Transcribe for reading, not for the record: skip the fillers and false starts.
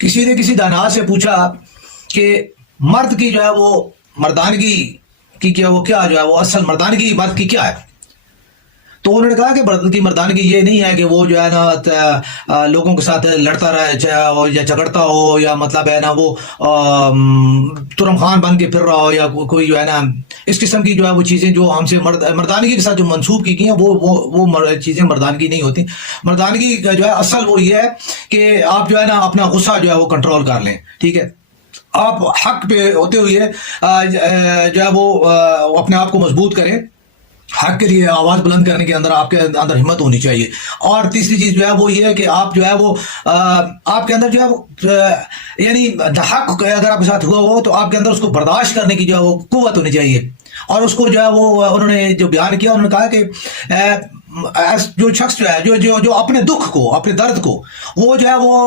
کسی نے کسی دانا سے پوچھا کہ مرد کی جو ہے وہ مردانگی کی کیا وہ کیا جو ہے وہ اصل مردانگی مرد کی کیا ہے؟ تو انہوں نے کہا کہ مرد کی مردانگی یہ نہیں ہے کہ وہ جو ہے نا لوگوں کے ساتھ لڑتا رہے یا جھگڑتا ہو، یا مطلب ہے نا وہ ترم خان بن کے پھر رہا ہو، یا کوئی جو ہے نا اس قسم کی جو ہے وہ چیزیں جو ہم سے مردانگی کے ساتھ جو منسوب کی گئی ہیں وہ چیزیں مردانگی نہیں ہوتی. مردانگی کا جو ہے اصل وہ یہ ہے کہ آپ جو ہے نا اپنا غصہ جو ہے وہ کنٹرول کر لیں. ٹھیک ہے، آپ حق پہ ہوتے ہوئے جو ہے وہ اپنے آپ کو مضبوط کریں. حق کے لیے آواز بلند کرنے کے اندر آپ کے اندر ہمت ہونی چاہیے. اور تیسری چیز جو ہے وہ یہ ہے کہ آپ جو ہے وہ آپ کے اندر جو ہے وہ یعنی حق اگر آپ کے ساتھ ہوا ہو تو آپ کے اندر اس کو برداشت کرنے کی جو ہے وہ قوت ہونی چاہیے. اور اس کو جو ہے وہ انہوں نے جو بیان کیا، انہوں نے کہا کہ جو شخص جو ہے جو اپنے دکھ کو، اپنے درد کو وہ جو ہے وہ